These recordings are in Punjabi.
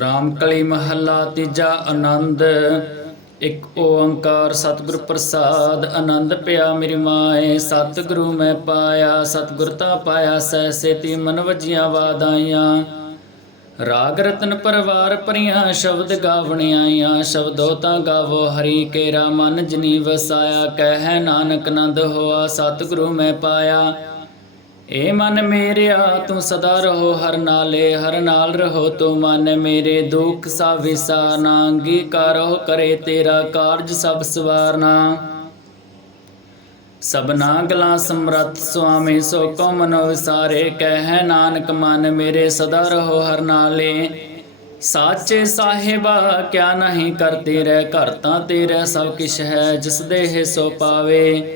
ਰਾਮਕਲੀ ਮਹੱਲਾ ਤੀਜਾ ਆਨੰਦ। ਇਕ ਓੰਕਾਰ ਸਤਿਗੁਰ ਪ੍ਰਸਾਦ। ਆਨੰਦ ਪਿਆ ਮੇਰੀ ਮਾਏ, ਸਤਿਗੁਰੂ ਮੈਂ ਪਾਇਆ, ਸਤਿਗੁਰ ਤਾ ਪਾਇਆ ਸਹਿ ਸੇਤੀ ਮਨ ਵਜੀਆਂ ਵਾਦਾਈਆਂ। ਰਾਗ ਰਤਨ ਪਰਵਾਰ ਪਰੀਆਂ ਸ਼ਬਦ ਗਾਵਣਿਆਈਆਂ ਸ਼ਬਦੋ ਤਾਂ ਗਾਵੋ ਹਰੀ ਕੇਰਾ, ਮਨ ਜਨੀ ਵਸਾਇਆ ਕਹਿ ਨਾਨਕ ਨੰਦ ਹੋਆ, ਸਤਿਗੁਰੂ ਮੈਂ ਪਾਇਆ। ਏ ਮਨ ਮੇਰਿਆ ਤੂੰ ਸਦਾ ਰਹੋ ਹਰ ਨਾਲੇ, ਹਰ ਨਾਲ ਰਹੋ ਤੂੰ ਮਨ ਮੇਰੇ। ਦੁੱਖ ਸਭ ਵਿਸਾਰਨਾ, ਅੰਗੀਕਾਰੋ ਕਰੇ ਤੇਰਾ ਕਾਰਜ ਸਭ ਸਵਾਰਨਾ। ਸਬਨਾ ਗਲਾ ਸਮਰੱਥ ਸੁਆਮੀ, ਸੋ ਕੋ ਮਨੋ ਵਿਸਾਰੇ। ਕਹਿ ਨਾਨਕ, ਮਨ ਮੇਰੇ ਸਦਾ ਰਹੋ ਹਰ ਨਾਲੇ। ਸਾਚੇ ਸਾਹਿਬਾ, ਕਿਆ ਨਹੀਂ ਕਰਤੇ ਰਹਿ, ਘਰ ਤਾਂ ਤੇਰਾ ਸਭ ਕਿਛ ਹੈ, ਜਿਸ ਦੇ ਸੋ ਪਾਵੇ।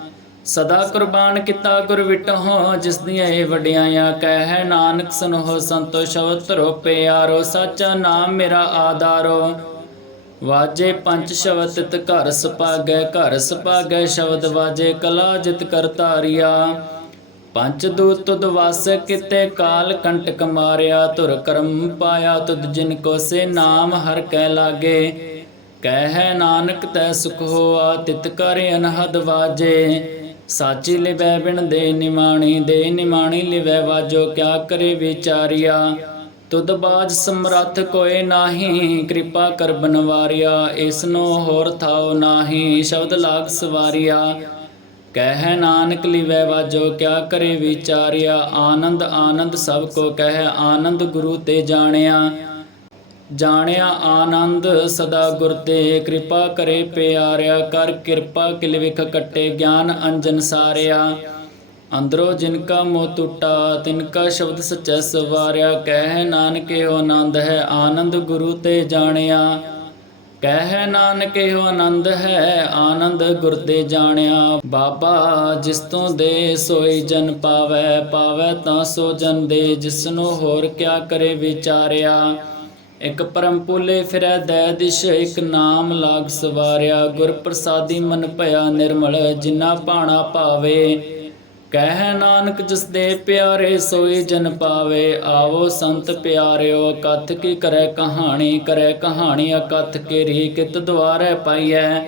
ਸਦਾ ਕੁਰਬਾਨ ਕੀਤਾ ਗੁਰ ਵਿਟਹੁ, ਜਿਸ ਦੀਆਂ ਇਹ ਵਡਿਆਈਆਂ, ਕਹਿ ਨਾਨਕ ਸੁਨੋ ਸੰਤੋ ਸ਼ਬਦ ਧਰੋ ਪਿਆਰੋ, ਸਾਚਾ ਨਾਮ ਮੇਰਾ ਆਧਾਰੋ। ਵਾਜੇ ਪੰਜ ਸ਼ਬਦ ਤਿਤ ਘਰ ਸੁਪਾਗੈ ਘਰ ਸੁਪਾਗੈ ਸ਼ਬਦ ਵਾਜੇ ਕਲਾ ਜਿਤ ਕਰਤਾਰੀਆ ਪੰਜ ਦੂਤ ਤੁਧ ਵਾਸ ਕਿਤੇ ਕਾਲ ਕੰਟਕ ਮਾਰਿਆ, ਧੁਰ ਕਰਮ ਪਾਇਆ ਤੁਧ ਜਿਨ ਕੋ ਸੇ ਨਾਮ ਹਰ ਕੈ ਲਾਗੇ। ਕਹਿ ਨਾਨਕ ਤੈ ਸੁਖ ਹੋਆ, ਤਿਤ ਕਰ ਅਨਹਦ ਵਾਜੇ। ਸਾਚੀ ਲਿਵੈ ਬਿਨ ਦੇ ਨਿਮਾਣੀ ਦੇ ਨਿਮਾਣੀ ਲਿਵੈ ਵਾਜੋ, ਕਿਆ ਕਰੇ ਵਿਚਾਰਿਆ? ਤੁਧ ਬਾਜ ਸਮਰੱਥ ਕੋਏ ਨਾਹੀ, ਕਿਰਪਾ ਕਰ ਬਨਵਾਰਿਆ, ਇਸਨੋ ਹੋਰ ਥਾਉ ਨਾਹੀ, ਸ਼ਬਦ ਲਾਗ ਸਵਾਰਿਆ। ਕਹਿ ਨਾਨਕ ਲਿਵੈ ਵਾਜੋ, ਕਿਆ ਕਰੇ ਵਿਚਾਰਿਆ? ਆਨੰਦ ਆਨੰਦ ਸਭ ਕੋ ਕਹਿ, ਆਨੰਦ ਗੁਰੂ ਤੇ ਜਾਣਿਆ। ਜਾਣਿਆ ਆਨੰਦ, ਸਦਾ ਗੁਰ ਤੇ ਕਿਰਪਾ ਕਰੇ ਪਿਆਰਿਆ, ਕਰ ਕਿਰਪਾ ਕਿਲ ਵਿਖ ਕੱਟੇ, ਗਿਆਨ ਅੰਜਨ ਸਾਰਿਆ। ਅੰਦਰੋ ਜਿਨਕਾ ਮੋਹ ਟੁੱਟਾ ਤਿਨਕਾ ਸ਼ਬਦ ਸਚੈ ਸਵਾਰਿਆ, ਕਹਿ ਨਾਨਕ ਇਹੋ ਆਨੰਦ ਹੈ, ਆਨੰਦ ਗੁਰੂ ਤੇ ਜਾਣਿਆ। ਕਹਿ ਨਾਨਕ ਇਹੋ ਆਨੰਦ ਹੈ, ਆਨੰਦ ਗੁਰ ਤੇ ਜਾਣਿਆ। ਬਾਬਾ, ਜਿਸ ਤੋਂ ਦੇ ਸੋਈ ਜਨ ਪਾਵੈ ਪਾਵੈ ਤਾਂ ਸੋ ਜਨ ਦੇ ਜਿਸਨੂੰ ਹੋਰ ਕਿਆ ਕਰੇ ਵਿਚਾਰਿਆ। ਇਕ ਪਰਮ ਪੁਲੇ ਫਿਰੈ, ਦੈ ਦਿਸ਼ ਇਕ ਨਾਮ ਲਾਗ ਸਵਾਰਿਆ। ਗੁਰ ਪ੍ਰਸਾਦੀ ਮਨ ਭਇਆ ਨਿਰਮਲ ਜਿਨਾ ਭਾਣਾ ਪਾਵੇ ਕਹਿ ਨਾਨਕ, ਜਿਸ ਦੇ ਪਿਆਰੇ ਸੋਈ ਜਨ ਪਾਵੇ। ਆਵੋ ਸੰਤ ਪਿਆਰਿਓ, ਕਥ ਕੀ ਕਰੈ ਕਹਾਣੀ? ਕਰੈ ਕਹਾਣੀ ਅਕਥ ਕੇਰੀ, ਕਿਤ ਦੁਆਰੈ ਪਾਈਐ?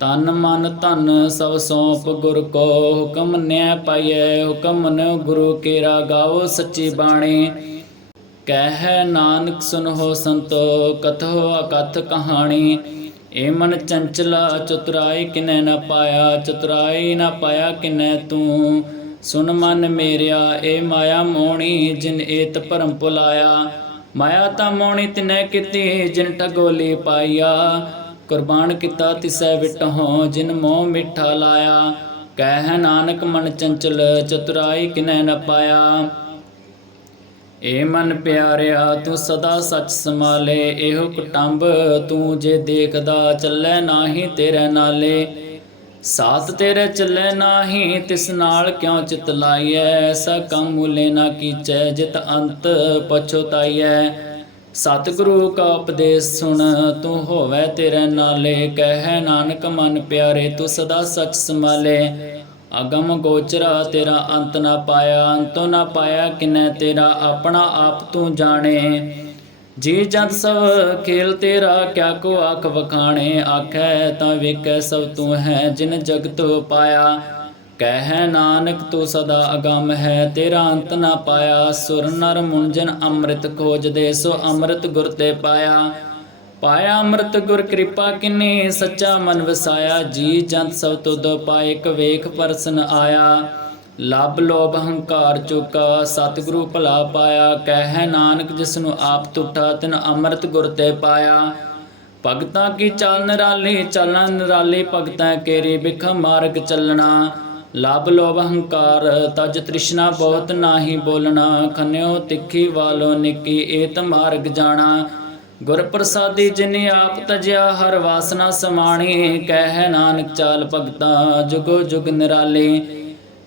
ਤਨ ਮਨ ਧਨ, ਸਭ ਸੋਪ ਗੁਰ ਕੋ ਹੁਕਮ ਨਿਆ ਪਾਈਐ। ਹੁਕਮ ਨ ਗੁਰੂ ਕੇਰਾ ਗਾਵੋ ਸੱਚੀ ਬਾਣੀ। ਕਹਿ ਨਾਨਕ ਸੁਨੋ ਸੰਤੋ, ਕਥੋ ਅਕਥ ਕਹਾਣੀ। ਏ ਮਨ ਚੰਚਲਾ, ਚਤੁਰਾਈ ਕਿਨੈ ਨਾ ਪਾਇਆ, ਚਤੁਰਾਈ ਨਾ ਪਾਇਆ ਕਿਨੈ ਤੂੰ। ਸੁਨ ਮਨ ਮੇਰਿਆ, ਏ ਮਾਇਆ ਮੋਣੀ ਜਿਨ ਏਤ ਭਰਮ ਭੁਲਾਇਆ ਮਾਇਆ ਤਾਂ ਮੋਣੀ ਤਿਨੈ ਕੀਤੀ, ਜਿਨ ਠਗੋਲੀ ਪਾਈਆ ਕੁਰਬਾਨ ਕੀਤਾ ਤਿਸੈ ਵਿਟਹੁ, ਜਿਨ ਮੋਹ ਮਿੱਠਾ ਲਾਇਆ। ਕਹਿ ਨਾਨਕ ਮਨ ਚੰਚਲ, ਚਤੁਰਾਈ ਕਿਨੈ ਨ ਪਾਇਆ। ਏ ਮਨ ਪਿਆਰਿਆ, ਤੂੰ ਸਦਾ ਸੱਚ ਸਮਾਲੇ ਇਹੋ ਕੁਟੰਬ ਤੂੰ ਜੇ ਦੇਖਦਾ, ਚੱਲੇ ਨਾਹੀ ਤੇਰੇ ਨਾਲੇ। ਸਾਥ ਤੇਰੇ ਚੱਲੇ ਨਾਹੀ, ਤਿਸ ਨਾਲ ਕਿਉ ਚਿਤ ਲਾਈਐ? ਐਸਾ ਕੰਮ ਮੁਲੇ ਨਾ ਕੀਚੈ, ਜਿਤ ਅੰਤ ਪਛੋਤਾਈਐ ਸਤਿਗੁਰੂ ਕਾ ਉਪਦੇਸ਼ ਸੁਣ, ਤੂੰ ਹੋਵੇ ਤੇਰੇ ਨਾਲੇ। ਕਹਿ ਨਾਨਕ ਮਨ ਪਿਆਰੇ, ਤੂੰ ਸਦਾ ਸੱਚ ਸਮਾਲੇ ਅਗਮ ਗੋਚਰਾ, ਤੇਰਾ ਅੰਤ ਨਾ ਪਾਇਆ, ਅੰਤੋ ਨਾ ਪਾਇਆ ਕਿਨੈ ਤੇਰਾ? ਆਪਣਾ ਆਪ ਤੂੰ ਜਾਣੇ। ਜੀ ਜਦ ਸਭ ਖੇਲ ਤੇਰਾ, ਕਿਆ ਕੋ ਆਖ ਵਖਾਣੇ? ਆਖੈ ਤਾਂ ਵੇਖੈ ਸਭ ਤੂੰ ਹੈ ਜਿਨ ਜਗਤ ਪਾਇਆ। ਕਹਿ ਨਾਨਕ ਤੂੰ ਸਦਾ ਅਗੰਮ ਹੈ, ਤੇਰਾ ਅੰਤ ਨਾ ਪਾਇਆ। ਸੁਰ ਨਰ ਮੁੰਜਨ ਅੰਮ੍ਰਿਤ ਖੋਜਦੇ, ਸੋ ਅੰਮ੍ਰਿਤ ਗੁਰ ਤੇ ਪਾਇਆ। ਪਾਇਆ ਅੰਮ੍ਰਿਤ ਗੁਰ ਕਿਰਪਾ ਕਿਨੇ, ਸੱਚਾ ਮਨ ਵਸਾਇਆ, ਜੀ ਜੰਤ ਸਭ ਤੁਧ ਪਾਏ ਵੇਖ ਪਰਸਨ ਆਇਆ। ਲਬ ਲੋਭ ਹੰਕਾਰ ਚੁਕਾ, ਸਤਿਗੁਰੂ ਭਲਾ ਪਾਇਆ, ਕਹਿ ਨਾਨਕ ਜਿਸ ਨੂੰ ਆਪ ਤੁਠਾ ਤਿਨ ਅੰਮ੍ਰਿਤ ਗੁਰ ਤੇ ਪਾਇਆ। ਭਗਤਾਂ ਕੀ ਚਾਲ ਨਿਰਾਲੀ ਚੱਲਣ ਨਿਰਾਲੀ, ਭਗਤਾਂ ਕੇਰੀ ਬਿਖ ਮਾਰਗ ਚੱਲਣਾ। ਲਬ ਲੋਭ ਹੰਕਾਰ, ਤਜ ਤ੍ਰਿਸ਼ਨਾ ਬਹੁਤ ਨਾਹੀ ਬੋਲਣਾ, ਖੰਨਿਓ ਤਿੱਖੀ ਵਾਲੋ ਨਿੱਕੀ, ਏਤ ਮਾਰਗ ਜਾਣਾ। ਗੁਰ ਪ੍ਰਸਾਦੀ ਜਿਨ ਆਪ ਤਜਿਆ ਹਰ ਵਾਸਨਾ ਸਮਾਣੀ, ਕਹਿ ਨਾਨਕ ਚਾਲ ਭਗਤਾ, ਜੁਗੋ ਜੁਗ ਨਿਰਾਲੇ।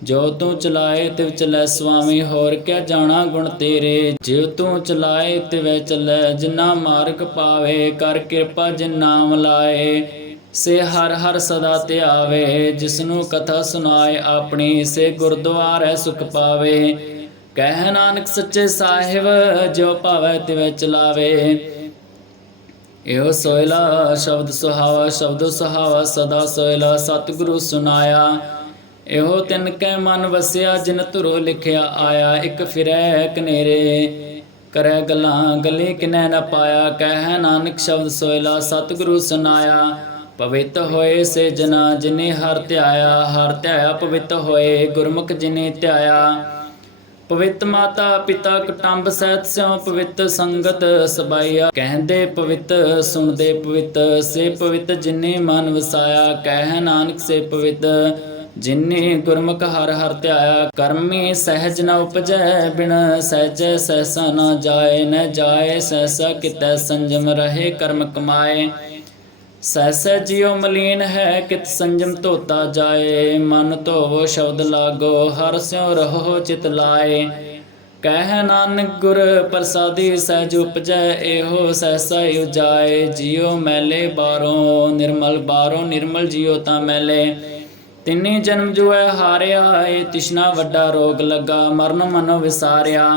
ਜੋ ਤੂੰ ਚਲਾਏ, ਤਿਵ ਚਲੈ ਸੁਆਮੀ, ਹੋਰ ਕਿਆ ਜਾਣਾ ਗੁਣ ਤੇਰੇ। ਜਿਉ ਤੂੰ ਚਲਾਏ, ਤਿਵੈ ਚਲੈ, ਜਿਨਾ ਮਾਰਗ ਪਾਵੇ, ਕਰ ਕਿਰਪਾ ਜਿਨ ਨਾਮ ਲਾਏ। ਸੇ ਹਰ ਹਰ ਸਦਾ ਧਿਆਵੇ, ਜਿਸਨੂੰ ਕਥਾ ਸੁਣਾਏ, ਆਪਣੀ ਸੇ ਗੁਰਦੁਆਰੇ ਸੁਖ ਪਾਵੇ। ਕਹਿ ਨਾਨਕ ਸੱਚੇ ਸਾਹਿਬ, ਜੋ ਭਾਵੈ ਤਿਵੈ ਚਲਾਵੇ। ਇਹੋ ਸੋਇਲਾ ਸ਼ਬਦ ਸੁਹਾਵਾ ਸ਼ਬਦ ਸੁਹਾਵਾ ਸਦਾ ਸੋਇਲਾ ਸਤਿਗੁਰੂ ਸੁਨਾਇਆ ਇਹੋ ਤਿਨ ਕੈ ਮਨ ਵਸਿਆ, ਜਿਨ ਧੁਰੋ ਲਿਖਿਆ ਆਇਆ, ਇਕ ਫਿਰੈ ਕਨੇਰੇ। ਕਰੈ ਗਲਾਂ, ਗਲੀ ਕਿਨੈ ਨ ਪਾਇਆ, ਕਹਿ ਨਾਨਕ ਸ਼ਬਦ ਸੋਇਲਾ ਸਤਿਗੁਰੂ ਸੁਨਾਇਆ ਪਵਿੱਤ ਹੋਏ ਸੇ ਜਨਾ ਜਿਨੇ ਹਰ ਧਿਆਇਆ ਹਰ ਧਿਆਇਆ ਪਵਿੱਤ ਹੋਏ, ਗੁਰਮੁਖ ਜਿਨੇ ਧਿਆਇਆ। ਪਵਿੱਤ ਮਾਤਾ ਪਿਤਾ ਕੁਟੰਬ ਸਹਿਤ ਸਿਉ ਪਵਿੱਤ ਸੰਗਤ ਸਬਾਈਆ ਕਹਿੰਦੇ ਪਵਿੱਤ, ਸੁਣਦੇ ਪਵਿੱਤ, ਸੇ ਪਵਿੱਤ ਜਿਨੇ ਮਨ ਵਸਾਇਆ। ਕਹਿ ਨਾਨਕ ਸੇ ਪਵਿੱਤ, ਜਿਨੇ ਗੁਰਮੁਖ ਹਰ ਹਰ ਧਿਆਇਆ। ਕਰਮੀ ਸਹਿਜ ਨ ਉਪਜੈ, ਬਿਨ ਸਹਿਜ ਸਹਿਸਾ ਨ ਜਾਏ। ਨ ਜਾਏ ਸਹਿਸਾ ਕਿਤੈ ਸੰਜਮ ਰਹੇ ਕਰਮ ਕਮਾਏ। ਸਹਿਸੈ ਜਿਉ ਮਲੀਨ ਹੈ ਕਿਤ ਸੰਜਮ ਧੋਤਾ ਜਾਏ, ਮਨ ਧੋਵੋ ਸ਼ਬਦ ਲਾਗੋ, ਹਰ ਸਿਉ ਰਹੋ ਚਿਤ ਲਾਏ। ਕਹਿ ਨਾਨਕ ਗੁਰ ਪ੍ਰਸਾਦੀ ਸਹਿਜ ਉਪਜੈ, ਇਹੋ ਸਹਿਸਾ ਉਜਾਏ। ਜਿਉ ਮੈਲੇ ਬਾਰੋਂ ਨਿਰਮਲ ਬਾਰੋਂ ਨਿਰਮਲ ਜਿਉ ਤਾਂ ਮੈਲੇ। ਤਿੰਨੇ ਜਨਮ ਜੋ ਹੈ ਹਾਰਿਆ ਏ ਤਿਸ਼ਨਾ ਵੱਡਾ ਰੋਗ ਲੱਗਾ, ਮਰਨ ਮਨੋ ਵਿਸਾਰਿਆ।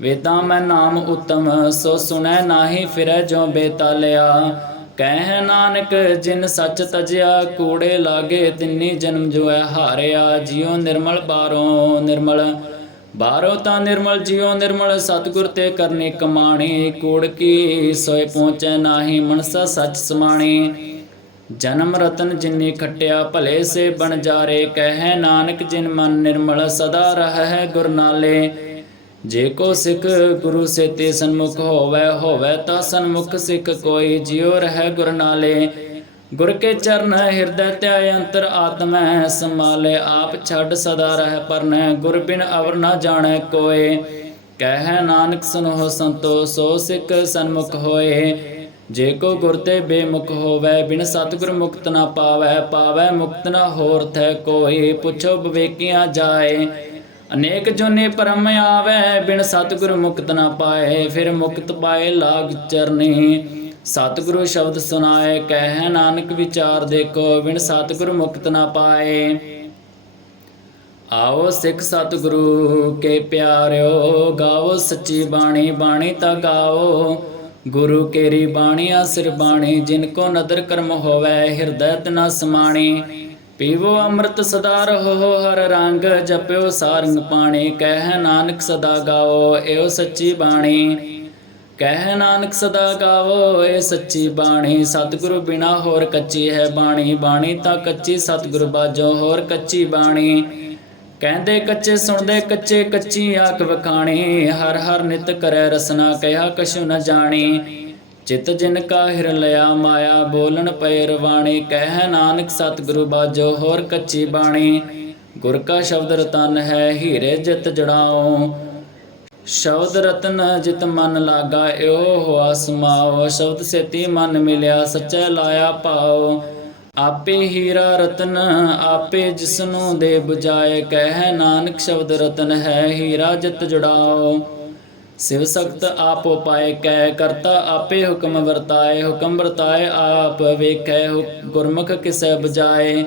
ਵੇਦਾਂ ਮੈਂ ਨਾਮ ਉਤਮ, ਸੋ ਸੁਣੈ ਨਾਹੀ ਫਿਰੈ ਜੋ ਬੇਤਾਲਿਆ। ਕਹਿ ਨਾਨਕ, ਜਿਨ ਸੱਚ ਤਜਿਆ ਕੂੜੇ ਲਾਗੇ, ਤਿੰਨੀ ਜਨਮ ਜੋ ਹੈ ਹਾਰਿਆ, ਜਿਉ ਨਿਰਮਲ ਬਾਰੋਂ ਨਿਰਮਲ। ਬਾਰੋ ਤਾਂ ਨਿਰਮਲ, ਜਿਉ ਨਿਰਮਲ, ਸਤਿਗੁਰ ਤੇ ਕਰਨੀ ਕਮਾਣੀ। ਕੂੜ ਕੀ ਸੋਏ ਪਹੁੰਚੈ ਨਾਹੀ, ਮਨਸਾ ਸੱਚ ਸਮਾਣੀ। ਜਨਮ ਰਤਨ ਜਿਨੀ ਖਟਿਆ, ਭਲੇ ਸੇ ਬਣ ਜਾਰੇ। ਕਹਿ ਨਾਨਕ, ਜਿਨ ਮਨ ਨਿਰਮਲ ਸਦਾ ਰਹੈ ਗੁਰਨਾਲੇ ਜੇ ਕੋ ਸਿੱਖ ਗੁਰੂ ਸੇ ਤੇ ਹੋਵੇ ਹੋਵੇ ਤਾਂ ਸਨਮੁਖ ਸਿੱਖ ਕੋਈ ਜਿਉ ਰਹਿ ਗੁਰ ਨਾਲੇ। ਗੁਰ ਕੇ ਚਰਨ ਹਿਰਦੈ ਧਿਆਏ ਅੰਤਰ ਆਤਮੈ ਸਮਾਲੇ ਆਪ ਛੱਡ ਸਦਾ ਰਹਿ ਪਰਨੈ, ਗੁਰ ਬਿਨ ਅਵਰ ਨਾ ਜਾਣੈ ਕੋਏ। ਕਹਿ ਨਾਨਕ ਸੁਨੋ ਸੰਤੋ, ਸੋ ਸਿੱਖ ਸਨਮੁਖ ਹੋਏ। ਜੇ ਕੋ ਗੁਰ ਤੇ ਬੇਮੁਖ ਹੋਵੇ, ਬਿਨ ਸਤਿਗੁਰ ਮੁਕਤ ਨਾ ਪਾਵੈ ਪਾਵੈ ਮੁਕਤ ਨਾ ਹੋਰ ਥੈ ਕੋਈ। ਪੁੱਛੋ ਵਿਵੇਕੀਆਂ ਜਾਏ। ਅਨੇਕ ਜੋਨੇ ਪਰਮ ਆਵੇ, ਬਿਨ ਸਤਿਗੁਰ ਮੁਕਤ ਨਾ ਪਾਏ, ਫਿਰ ਮੁਕਤ ਪਾਏ ਲਾਗ ਚਰਨੀ। ਸਤਿਗੁਰੂ ਸ਼ਬਦ ਸੁਨਾਏ ਕਹਿ ਨਾਨਕ ਵਿਚਾਰ ਦੇਖੋ, ਬਿਨ ਸਤਿਗੁਰ ਮੁਕਤ ਨਾ ਪਾਏ। ਆਓ ਸਿੱਖ ਸਤਿਗੁਰੂ, ਕੇ ਪਿਆਰਿਓ, ਗਾਓ ਸੱਚੀ ਬਾਣੀ ਬਾਣੀ ਤਾਂ ਗਾਓ। ਗੁਰੂ ਕੇਰੀ ਬਾਣੀਆ ਸਿਰ ਬਾਣੀ, ਜਿਨ ਕੋ ਨਦਰ ਕਰਮ ਹੋਵੇ, ਹਿਰਦੈ ਤਨਾ ਸਮਾਣੀ ਪੀਵੋ ਅੰਮ੍ਰਿਤ ਸਦਾ ਰਹੋ, ਹਰ ਰੰਗ ਜਪਿਓ ਸਾਰੰਗ ਪਾਣੀ, ਕਹਿ ਨਾਨਕ ਸਦਾ ਗਾਓ ਏਓ ਸੱਚੀ ਬਾਣੀ। ਕਹਿ ਨਾਨਕ ਸਦਾ ਗਾਵੋ ਏ ਸੱਚੀ ਬਾਣੀ। ਸਤਿਗੁਰੂ ਬਿਨਾ ਹੋਰ ਕੱਚੀ ਹੈ ਬਾਣੀ। ਬਾਣੀ ਤਾਂ ਕੱਚੀ ਸਤਿਗੁਰੂ ਬਾਜੋ ਹੋਰ ਕੱਚੀ ਬਾਣੀ। ਕਹਿੰਦੇ ਕੱਚੇ, ਸੁਣਦੇ ਕੱਚੇ, ਕੱਚੀ ਆਖ ਵਖਾਣੀ। ਹਰ ਹਰ ਨਿਤ ਕਰੈ ਰਸਨਾ ਕਹਿਆ ਕਛੁ ਨ ਜਾਣੀ। ਚਿਤ ਜਿਨ ਕਾ ਹਿਰ ਲਿਆ ਮਾਇਆ ਬੋਲਣ ਪਏ ਰਵਾਣੀ, ਕਹਿ ਨਾਨਕ ਸਤਿਗੁਰੂ ਬਾਜੋ ਹੋਰ ਕੱਚੀ ਬਾਣੀ। ਗੁਰ ਕਾ ਸ਼ਬਦ ਰਤਨ ਹੈ, ਹੀਰੇ ਜਿਤ ਜੜਾਓ। ਸ਼ਬਦ ਰਤਨ ਜਿਤ ਮਨ ਲਾਗਾ ਏਓ ਹੋਆ ਸਮਾਓ ਸ਼ਬਦ ਸੇਤੀ ਮਨ ਮਿਲਿਆ, ਸੱਚਾ ਲਾਇਆ ਪਾਓ। ਆਪੇ ਹੀਰਾ ਰਤਨ, ਆਪੇ ਜਿਸਨੂੰ ਦੇ 부ਜਾਏ ਕਹਿ ਨਾਨਕ ਸ਼ਬਦ ਰਤਨ ਹੈ, ਹੀਰਾ ਜਿਤ ਜੜਾਓ। ਸਿਵ ਸਖਤ ਆਪ ਉਪਾਏ ਕਹਿ ਕਰਤਾ ਆਪੇ ਹੁਕਮ ਵਰਤਾਏ ਹੁਕਮ ਵਰਤਾਏ ਆਪ ਵੇਖੈ ਗੁਰਮੁਖ ਕਿਸੈ ਬਜਾਏ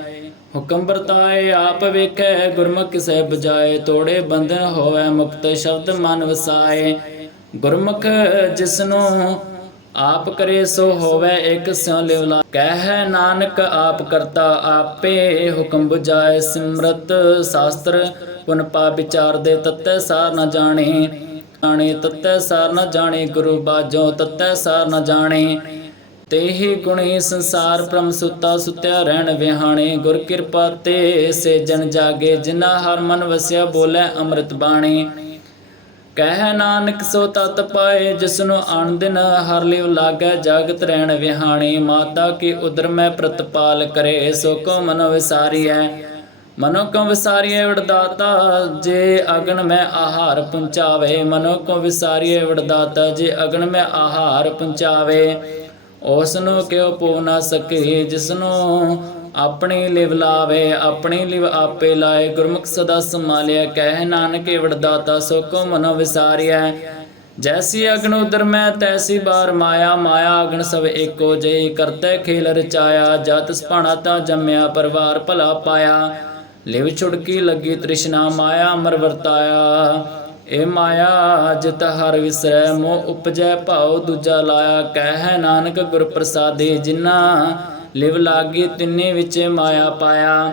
ਹੁਕਮ ਵਰਤਾਏ ਆਪ ਵੇਖੈ, ਗੁਰਮੁਖ ਕਿਸੈ ਬਜਾਏ ਤੋੜੇ ਬੰਧਨ ਹੋਵੇ ਮੁਕਤ ਸ਼ਬਦ ਮਨ ਵਸਾਏ। ਗੁਰਮੁਖ ਜਿਸਨੂੰ ਆਪ ਕਰੇ, ਸੋ ਹੋਵੇ ਇੱਕ ਸਿਉ ਲਿਵਲਾ। ਕਹਿ ਨਾਨਕ ਆਪ ਕਰਤਾ ਆਪੇ ਹੁਕਮ 부ਜਾਏ ਸਿਮਰਤ ਸ਼ਾਸਤਰ ਪੁਨ ਪਾ ਵਿਚਾਰ ਦੇ ਤਤੈ ਸਾਰ ਨਾ ਜਾਣੇ। ਜਾਣੇ ਤਤੈ ਸਾਰ ਨ ਜਾਣੇ, ਗੁਰੂ ਬਾਜੋ ਤਤੈ ਸਾਰ ਨ ਜਾਣੇ। ਤੇਹੀ ਗੁਣੀ ਸੰਸਾਰ ਪ੍ਰਮ ਸੁਤਾ ਸੁਤਿਆ ਰਹਿਣ ਵਿਹਾਣੇ। ਗੁਰ ਕਿਰਪਾ ਤੇ ਸੇ ਜਨ ਜਾਗੇ ਜਿਨਾ ਹਰ ਮਨ ਵਸਿਆ ਬੋਲੇ ਅੰਮ੍ਰਿਤ ਬਾਣੀ। ਕਹਿ ਨਾਨਕ ਸੋ ਤਤ ਪਾਏ, ਜਿਸਨੂੰ ਆਣ ਦਿਨ ਹਰ ਲਿਵ ਲਾਗੈ ਜਾਗਤ ਰਹਿਣ ਵਿਹਾਣੀ। ਮਾਤਾ ਕੀ ਉਦਰ ਮੈਂ ਪ੍ਰਤਪਾਲ ਕਰੇ, ਸੋ ਕੋ ਮਨ ਵਿਸਾਰੀਐ। ਮਨੋ ਕੋ ਵਿਸਾਰੀਐ ਵਡਦਾਤਾ, ਜੇ ਅਗਨ ਮੈਂ ਆਹਾਰ ਪਹੁੰਚਾਵੇ ਮਨੋ ਕੋ ਵਿਸਾਰੀਐ ਵਡਦਾਤਾ, ਜੇ ਅਗਨ ਮੈਂ ਆਹਾਰ ਪਹੁੰਚਾਵੇ ਉਸ ਨੂੰ ਕਿਉ ਪੋ ਨਾ ਸਕੇ ਜਿਸ ਨੂੰ ਆਪਣੀ ਲਿਵ ਲਾਵੇ। ਆਪਣੀ ਲਿਵ ਆਪੇ ਲਾਏ, ਗੁਰਮੁਖ ਸਦਾ ਸੰਭਾਲਿਆ ਕਹਿ ਨਾਨਕ ਏਵੜ ਦਾਤਾ ਸੋ ਕੋ ਮਨੋ ਵਿਸਾਰਿਆ ਜੈਸੀ ਅਗਨ ਉਦਰ ਮੈਂ, ਤੈਸੀ ਬਾਰ ਮਾਇਆ। ਮਾਇਆ ਅਗਨ ਸਭ ਏਕੋ ਜੇ ਕਰਤੇ ਖੇਲ ਰਚਾਇਆ। ਜਤ ਸਪਾਣਾ ਤਾਂ ਜੰਮਿਆ, ਪਰਿਵਾਰ ਭਲਾ ਪਾਇਆ। ਲਿਵ ਛੁੜਕੀ ਲੱਗੀ ਤ੍ਰਿਸ਼ਨਾ ਮਾਇਆ, ਅਮਰ ਵਰਤਾਇਆ। ਏ ਮਾਇਆ ਜਿਤ ਹਰ ਵਿਸਰੈ, ਮੋਹ ਉਪਜੈ, ਭਾਉ ਦੂਜਾ ਲਾਇਆ। ਕਹਿ ਨਾਨਕ ਗੁਰ ਪ੍ਰਸਾਦੇ ਜਿਨਾ ਲਿਵ ਲਾਗੀ, ਤਿੰਨੇ ਵਿੱਚ ਮਾਇਆ ਪਾਇਆ।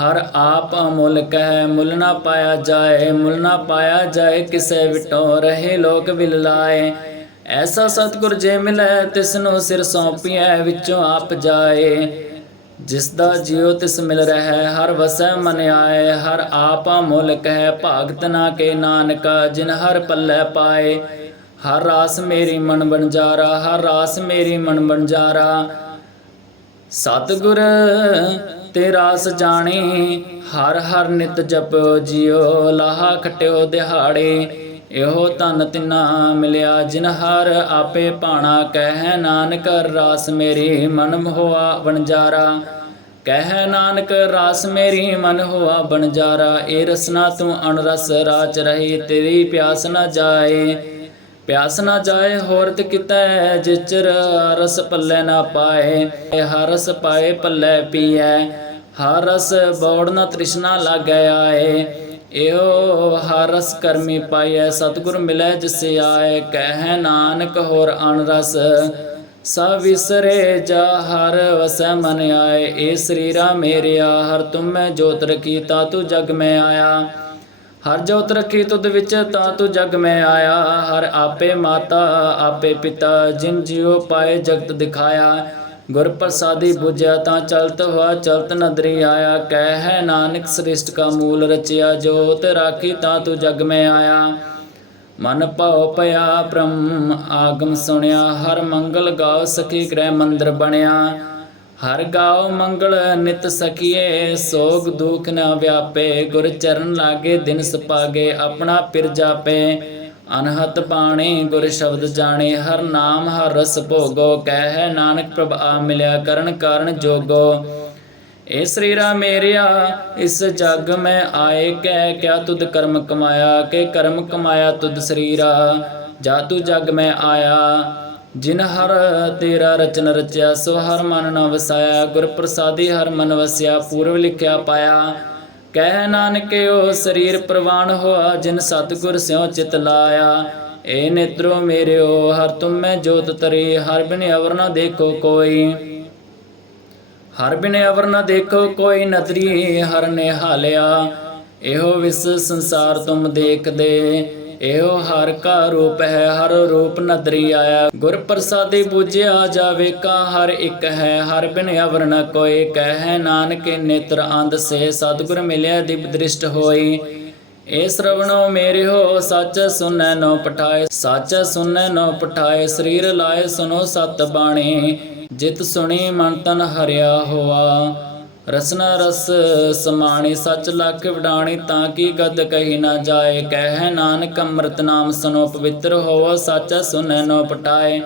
ਹਰ ਆਪ ਅਮੁੱਲਕ ਕਹਿ, ਮੁੱਲ ਨਾ ਪਾਇਆ ਜਾਏ, ਮੁੱਲ ਨਾ ਪਾਇਆ ਜਾਏ, ਕਿਸੇ ਵਿਟੋ ਰਹੇ ਲੋਕ ਵਿਲ ਲਾਏ। ਐਸਾ ਸਤਿਗੁਰ ਜੇ ਮਿਲੈ ਤਿਸ ਨੂੰ ਸਿਰ ਸੌਂਪੀਐ, ਵਿੱਚੋਂ ਆਪ ਜਾਏ। ਜਿਸ ਦਾ ਜਿਉ ਤਿਸ ਮਿਲ ਰਹਿ, ਹਰ ਵਸੈ ਮਨ ਆਏ, ਹਰ ਆਪ ਅਮੁੱਲਕ ਹੈ ਭਾਗਤ ਨਾ ਕੇ ਨਾਨਕਾ, ਜਿਨ ਹਰ ਪੱਲੇ ਪਾਏ। ਹਰ ਰਾਸ ਮੇਰੀ ਮਨ ਬਣਜਾਰਾ ਹਰ ਰਾਸ ਮੇਰੀ ਮਨ ਬਣਜਾਰਾ ਸਤਿਗੁਰ, ਤੇ ਰਾਸ ਜਾਣੀ, ਹਰ ਹਰ ਨਿਤ ਜਪੋ, ਜਿਉ ਲਾਹਾ ਖਟਿਓ ਦਿਹਾੜੇ। ਇਹੋ ਤਨ ਤਿਨਾ ਮਿਲਿਆ, ਜਿਨ ਹਰ ਆਪੇ ਭਾਣਾ, ਕਹਿ ਨਾਨਕ ਰਾਸ ਮੇਰੀ ਮਨ ਹੋਆ ਵਣਜਾਰਾ। ਕਹਿ ਨਾਨਕ ਰਾਸ ਮੇਰੀ ਮਨ ਹੋਆ ਬਣਜਾਰਾ ਇਹ ਰਸਨਾ ਤੂੰ ਅਨਰਸ ਰਾਚ ਰਹੀ, ਤੇਰੀ ਪਿਆਸ ਨਾ ਜਾਏ। ਪਿਆਸ ਨਾ ਜਾਏ ਹੋਰਤ ਤੇ ਕਿਤੈ ਜਿਚਰ ਰਸ ਪੱਲੇ ਨਾ ਪਾਏ। ਹਰਸ ਪਾਏ, ਪੱਲੇ ਪੀਐ, ਹਰ ਰਸ ਬੋੜ ਨਾ ਤ੍ਰਿਸ਼ਨਾ ਲਾਗੈ ਆਏ। ਇਹੋ ਹਰ ਰਸ ਕਰਮੀ ਪਾਈਐ ਸਤਿਗੁਰ ਮਿਲੈ ਜਿਸੇ ਆਏ ਕਹਿ ਨਾਨਕ ਹੋਰ ਅਨ ਸਭ ਵਿਸਰੇ ਜਾ ਹਰ ਵਸੈ ਮਨ ਆਏ, ਏ ਸਰੀਰਾ ਮੇਰਿਆ, ਹਰ ਤੁਮੈ ਜੋਤ ਰਖੀ, ਤਾ ਤੂੰ ਜਗ ਮੈਂ ਆਇਆ। ਹਰ ਜੋਤ ਰੱਖੀ ਤੁਧ ਵਿੱਚ, ਤਾ ਤੂੰ ਜਗ ਮੈਂ ਆਇਆ। ਹਰ ਆਪੇ ਮਾਤਾ, ਆਪੇ ਪਿਤਾ, ਜਿਨ ਜਿਉ ਪਾਏ ਜਗਤ ਦਿਖਾਇਆ। ਗੁਰ ਪ੍ਰਸਾਦੀ ਬੁਝਿਆ ਤਾਂ ਚਲਤ ਹੋਆ, ਚਲਤ ਨਦਰੀ ਆਇਆ। ਕਹਿ ਹੈ ਨਾਨਕ ਸ੍ਰਿਸ਼ਟ ਕਾ ਮੂਲ ਰਚਿਆ, ਜੋਤ ਰਾਖੀ ਤਾਂ ਤੂੰ ਜਗ ਮੈਂ ਆਇਆ। ਮਨ ਭਾਉ ਪਿਆ, ਬ੍ਰਹਮ ਆਗਮ ਸੁਣਿਆ, ਹਰ ਮੰਗਲ ਗਾਓ ਸਖੀ ਗ੍ਰਹਿ ਮੰਦਰ ਬਣਿਆ। ਹਰ ਗਾਓ ਮੰਗਲ ਨਿਤ ਸਖੀਏ, ਸੋਗ ਦੁਖ ਨਾ ਵਿਆਪੇ, ਗੁਰ ਚਰਨ ਲਾਗੇ ਦਿਨ ਸਪਾਗੇ, ਆਪਣਾ ਪਿਰ ਜਾਪੇ। ਅਨਹਤ ਬਾਣੀ, ਗੁਰ ਸ਼ਬਦ ਜਾਣੇ, ਹਰ ਨਾਮ, ਹਰ ਰਸ ਭੋਗੋ, ਕਹਿ ਨਾਨਕ ਪ੍ਰਭ ਆ ਮਿਲਿਆ, ਕਰਨ ਕਾਰਨ ਜੋਗੋ। ਏ ਸਰੀਰਾ ਮੇਰਿਆ, ਇਸ ਜਗ ਮੈਂ ਆਏ, ਕਹਿ, ਕਿਆ ਤੁਧ ਕਰਮ ਕਮਾਇਆ, ਕੇ ਕਰਮ ਕਮਾਇਆ ਤੁਧ ਸਰੀਰਾ। ਜਾ ਤੂੰ ਜਗ ਮੈਂ ਆਇਆ, ਜਿਨ ਹਰ ਤੇਰਾ ਰਚਨ ਰਚਿਆ, ਸੋ ਹਰ ਮਨ ਨਾ ਵਸਾਇਆ, ਗੁਰ ਪ੍ਰਸਾਦੀ ਹਰ ਮਨ ਵਸਿਆ ਪੂਰਵ ਲਿਖਿਆ ਪਾਇਆ। ਕਹਿ ਨਾਨਕਿਓ ਸਰੀਰ ਪ੍ਰਵਾਨ ਹੋਆ, ਜਿਨ ਸਤਿਗੁਰ ਸਿਉ ਚਿਤ ਲਾਇਆ। ਏ ਨੇਤਰੋ ਮੇਰਿਓ, ਹਰ ਤੁਮੈ ਜੋਤ ਤਰੀ ਹਰ ਬਿਨ ਅਵਰ ਨ ਦੇਖੋ ਕੋਈ। ਹਰ ਬਿਨ ਅਵਰ ਨ ਦੇਖੋ ਕੋਈ ਨਦਰੀ, ਹਰ ਨੇ ਹਾਲਿਆ। ਇਹੋ ਵਿਸ ਸੰਸਾਰ ਤੁਮ ਦੇਖਦੇ। ਇਹੋ ਹਰ ਕਾ ਰੂਪ ਹੈ, ਹਰ ਰੂਪ ਨਦਰੀ ਆਇਆ। ਗੁਰ ਪ੍ਰਸਾਦੀ ਬੂਝਿਆ ਜਾਵੇ, ਕਾ ਹਰ ਇੱਕ ਹੈ, ਹਰ ਬਿਨ ਅਵਰ ਨ ਕੋਈ। ਕਹਿ ਨਾਨਕ ਨੇਤਰ ਅੰਧ ਸੇ, ਸਤਿਗੁਰ ਮਿਲਿਆ ਦੀਪ ਦ੍ਰਿਸ਼ਟ ਹੋਈ। ਏ ਸ਼ਰਵਣੋ ਮੇਰੇ ਹੋ, ਸੱਚ ਸੁਨੈ ਨੋ ਪਠਾਏ। ਸੱਚ ਸੁਨੈ ਨੋ ਪਠਾਏ, ਸਰੀਰ ਲਾਏ ਸੁਨੋ ਸਤ ਬਾਣੀ। ਜਿਤ ਸੁਣੀ ਮਨ ਤਨ ਹਰਿਆ ਹੋਆ। ਰਸਨਾ ਰਸ ਸਮਾਣੀ, ਸੱਚ ਲੱਖ ਵਿਡਾਣੀ, ਤਾਂ ਕੀ ਗਦ ਕਹੀ ਨਾ ਜਾਏ? ਕਹਿ ਨਾਨਕ ਅੰਮ੍ਰਿਤ ਨਾਮ ਸੁਨੋ ਪਵਿੱਤਰ ਹੋਵੋ, ਸੱਚ ਸੁਨੈ ਨੋ ਪਟਾਏ।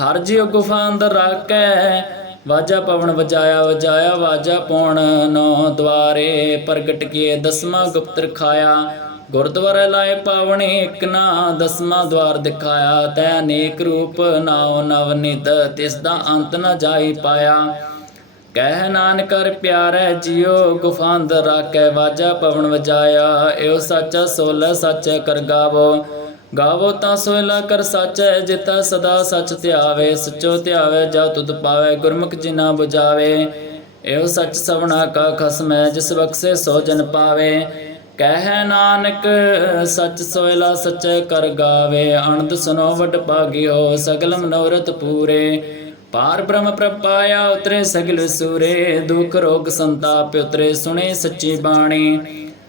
ਹਰ ਜੀਉ ਗੁਫਾ ਅੰਦਰ ਰਾਖੈ, ਵਾਜਾ ਪਵਨ ਵਜਾਇਆ ਵਜਾਇਆ ਵਾਜਾ ਪੌਣ ਨੋ ਦਵਾਰੇ ਪ੍ਰਗਟ ਕੀਏ ਦਸਮਾ ਗੁਪਤ ਰਖਾਇਆ ਗੁਰਦੁਆਰਾ ਲਾਏ ਪਾਵਣੇ ਇੱਕ ਨਾ ਦਸਮਾ ਦਵਾਰ ਦਿਖਾਇਆ। ਤੈ ਅਨੇਕ ਰੂਪ ਨਾਉ ਨਵਨਿਤ ਤਿਸ ਦਾ ਅੰਤ ਨਾ ਜਾਈ ਪਾਇਆ। ਕਹਿ ਨਾਨਕ ਕਰ ਪਿਆਰੈ, ਜਿਉ ਗੁਫਾਂਦ ਅੰਦਰ ਰਾਖੈ, ਵਾਜਾ ਪਵਨ ਵਜਾਇਆ ਏਉ ਸੱਚ ਸੋਲ ਸੱਚ ਕਰ ਗਾਵੋ। ਗਾਵੋ ਤਾਂ ਸੋਇਲਾ ਕਰ ਸਾਚੈ, ਜਿਤਾ ਸਦਾ ਸੱਚ ਧਿਆਵੇ, ਸਚੋ ਧਿਆਵੇ, ਜਾ ਤੁਧ ਪਾਵੇ, ਗੁਰਮੁਖ ਜਿਨਾ 부ਝਾਵੇ ਏਉ ਸੱਚ ਸਵਣਾ ਕਾ ਖਸਮੈ ਜਿਸ ਬਖਸ਼ੇ ਸੋ ਜਨ ਪਾਵੇ। ਕਹਿ ਨਾਨਕ, ਸੱਚ ਸੋਇਲਾ ਸੱਚ ਕਰ ਗਾਵੇ ਅਨੰਦ ਸੁਨੋ ਵਡ ਭਾਗਿਓ ਸਗਲ ਮਨੋਰਥ ਪੂਰੇ। ਪਾਰ ਬ੍ਰਹਮ ਪ੍ਰਪਾਇਆ ਉਤਰੇ ਸਗਲ ਸੂਰੇ, ਦੁਖ ਰੋਗ ਸੰਤਾਪ ਉਤਰੇ, ਸੁਣੇ ਸੱਚੀ ਬਾਣੀ।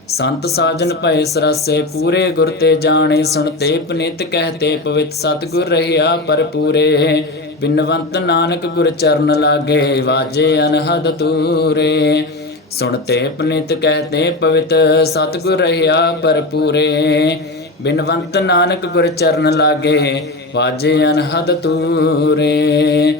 ਸੰਤ ਸਾਜਨ ਭਏ ਸਰਸੇ, ਪੂਰੇ ਗੁਰ ਤੇ ਜਾਣੇ। ਸੁਣਤੇ ਪਨਿਤ ਕਹਤੇ ਪਵਿੱਤ ਸਤਿਗੁਰ ਰਹਿਆ ਪਰਪੂਰੇ ਬਿਨਵੰਤ ਨਾਨਕ ਗੁਰ ਚਰਨ ਲਾਗੇ, ਵਾਜੇ ਅਨਹਦ ਤੂਰੇ। ਸੁਣਤੇ ਪਨਿਤ ਕਹਤੇ ਪਵਿੱਤ ਸਤਿਗੁਰ ਰਹਿਆ ਪਰਪੂਰੇ ਬਿਨਵੰਤ ਨਾਨਕ ਗੁਰ ਚਰਨ ਲਾਗੇ, ਵਾਜੇ ਅਨਹਦ ਤੂਰੇ।